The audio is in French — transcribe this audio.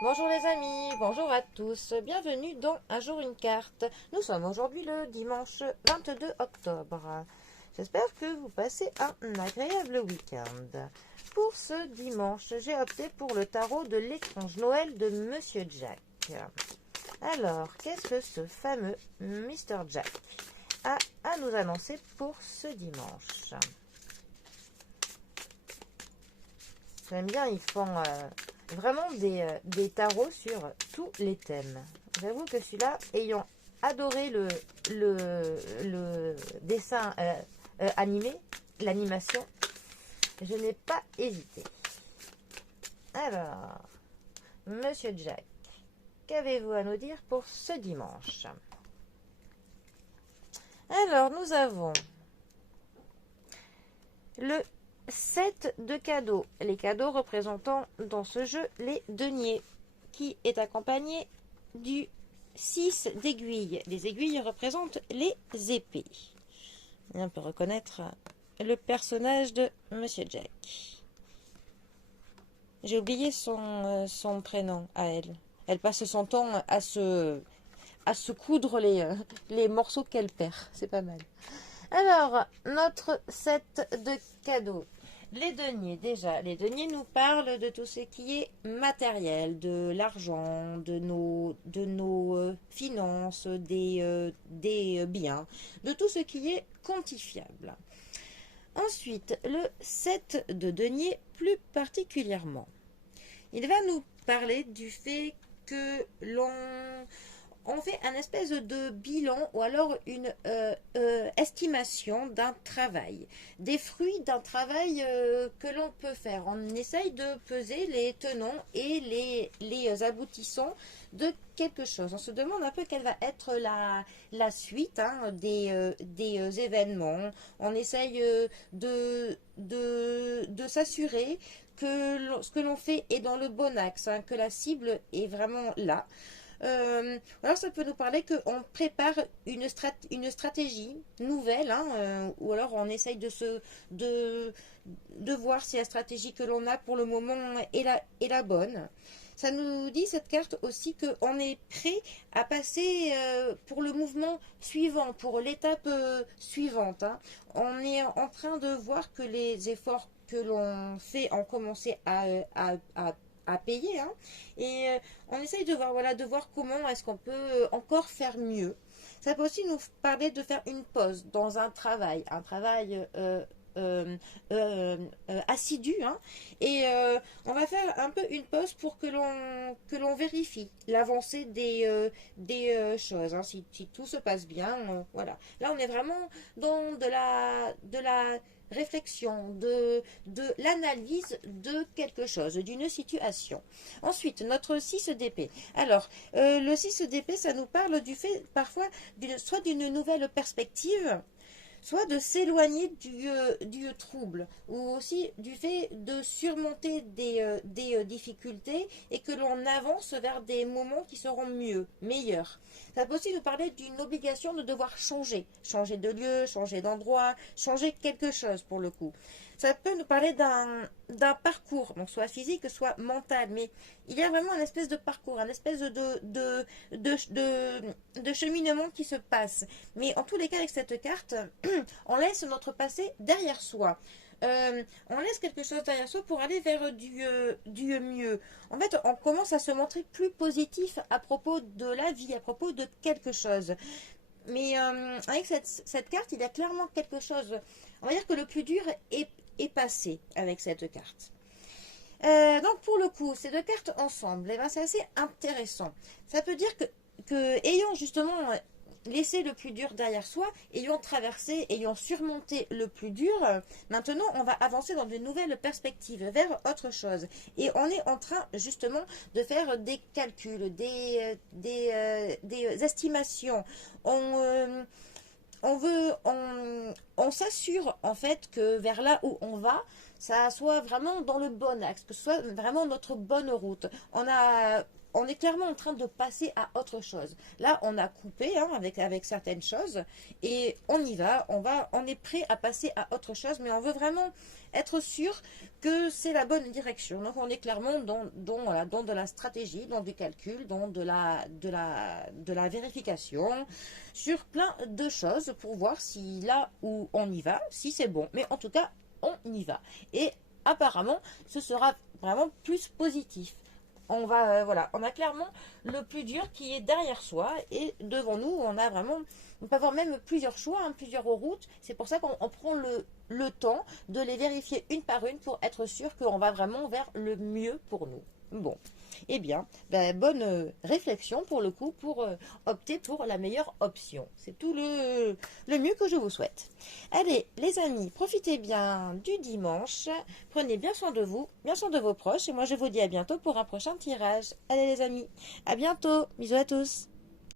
Bonjour les amis, bonjour à tous, bienvenue dans Un jour une carte. Nous sommes aujourd'hui le dimanche 22 octobre. J'espère que vous passez un agréable week-end. Pour ce dimanche, j'ai opté pour le tarot de l'étrange Noël de Monsieur Jack. Alors, qu'est-ce que ce fameux Mr. Jack a à nous annoncer pour ce dimanche? J'aime bien, ils font vraiment des tarots sur tous les thèmes. J'avoue que celui-là, ayant adoré le dessin animé, l'animation, je n'ai pas hésité. Alors, Monsieur Jack, qu'avez-vous à nous dire pour ce dimanche? Alors, nous avons le 7 de cadeaux. Les cadeaux représentant dans ce jeu les deniers, qui est accompagné du 6 d'aiguilles. Les aiguilles représentent les épées. Et on peut reconnaître le personnage de Monsieur Jack. J'ai oublié son prénom à elle. Elle passe son temps à se coudre les morceaux qu'elle perd. C'est pas mal. Alors, notre set de cadeaux. Les deniers, déjà, les deniers nous parlent de tout ce qui est matériel, de l'argent, de nos finances, des biens, de tout ce qui est quantifiable. Ensuite, le 7 de denier plus particulièrement. Il va nous parler du fait que on fait un espèce de bilan ou alors une estimation d'un travail, des fruits d'un travail que l'on peut faire. On essaye de peser les tenants et les aboutissants de quelque chose. On se demande un peu quelle va être la suite des événements. On essaye de s'assurer que ce que l'on fait est dans le bon axe, que la cible est vraiment là. Alors ça peut nous parler qu'on prépare une stratégie nouvelle, ou alors on essaye de voir si la stratégie que l'on a pour le moment est la bonne. Ça nous dit cette carte aussi qu'on est prêt à passer pour le mouvement suivant, pour l'étape suivante. On est en train de voir que les efforts que l'on fait ont commencé à payer, et on essaye de voir, voilà, de voir comment est-ce qu'on peut encore faire mieux. Ça peut aussi nous parler de faire une pause dans un travail assidu, et on va faire un peu une pause pour que l'on vérifie l'avancée des choses, si tout se passe bien, voilà. Là, on est vraiment dans de la réflexion, de l'analyse de quelque chose, d'une situation. Ensuite, notre 6 d'épée. Alors, le 6 d'épée, ça nous parle du fait parfois soit d'une nouvelle perspective, soit de s'éloigner du trouble, ou aussi du fait de surmonter des difficultés et que l'on avance vers des moments qui seront mieux, meilleurs. Ça peut aussi nous parler d'une obligation de devoir changer de lieu, changer d'endroit, changer quelque chose pour le coup. Ça peut nous parler d'un parcours, donc soit physique, soit mental, mais il y a vraiment une espèce de parcours, un espèce de cheminement qui se passe. Mais en tous les cas, avec cette carte, on laisse notre passé derrière soi. On laisse quelque chose derrière soi pour aller vers du mieux. En fait, on commence à se montrer plus positif à propos de la vie, à propos de quelque chose. Mais avec cette carte, il y a clairement quelque chose. On va dire que le plus dur est passé avec cette carte. Donc pour le coup, ces deux cartes ensemble, eh ben, c'est assez intéressant. Ça peut dire que ayant justement laissé le plus dur derrière soi, ayant traversé, ayant surmonté le plus dur, maintenant on va avancer dans de nouvelles perspectives, vers autre chose. Et on est en train justement de faire des calculs, des estimations. On s'assure en fait que vers là où on va, ça soit vraiment dans le bon axe, que ce soit vraiment notre bonne route. On a on est clairement en train de passer à autre chose. Là, on a coupé hein, avec certaines choses et on y va, on est prêt à passer à autre chose, mais on veut vraiment être sûr que c'est la bonne direction. Donc, on est clairement voilà, dans de la stratégie, dans du calcul, dans de la vérification, sur plein de choses pour voir si là où on y va, si c'est bon. Mais en tout cas, on y va. Et apparemment, ce sera vraiment plus positif. On va, voilà, on a clairement le plus dur qui est derrière soi et devant nous, on peut avoir même plusieurs choix, hein, plusieurs routes. C'est pour ça qu'on prend le temps de les vérifier une par une pour être sûr qu'on va vraiment vers le mieux pour nous. Bon, eh bien, bonne réflexion pour le coup pour opter pour la meilleure option. C'est tout le mieux que je vous souhaite. Allez, les amis, profitez bien du dimanche. Prenez bien soin de vous, bien soin de vos proches. Et moi, je vous dis à bientôt pour un prochain tirage. Allez, les amis, à bientôt. Bisous à tous.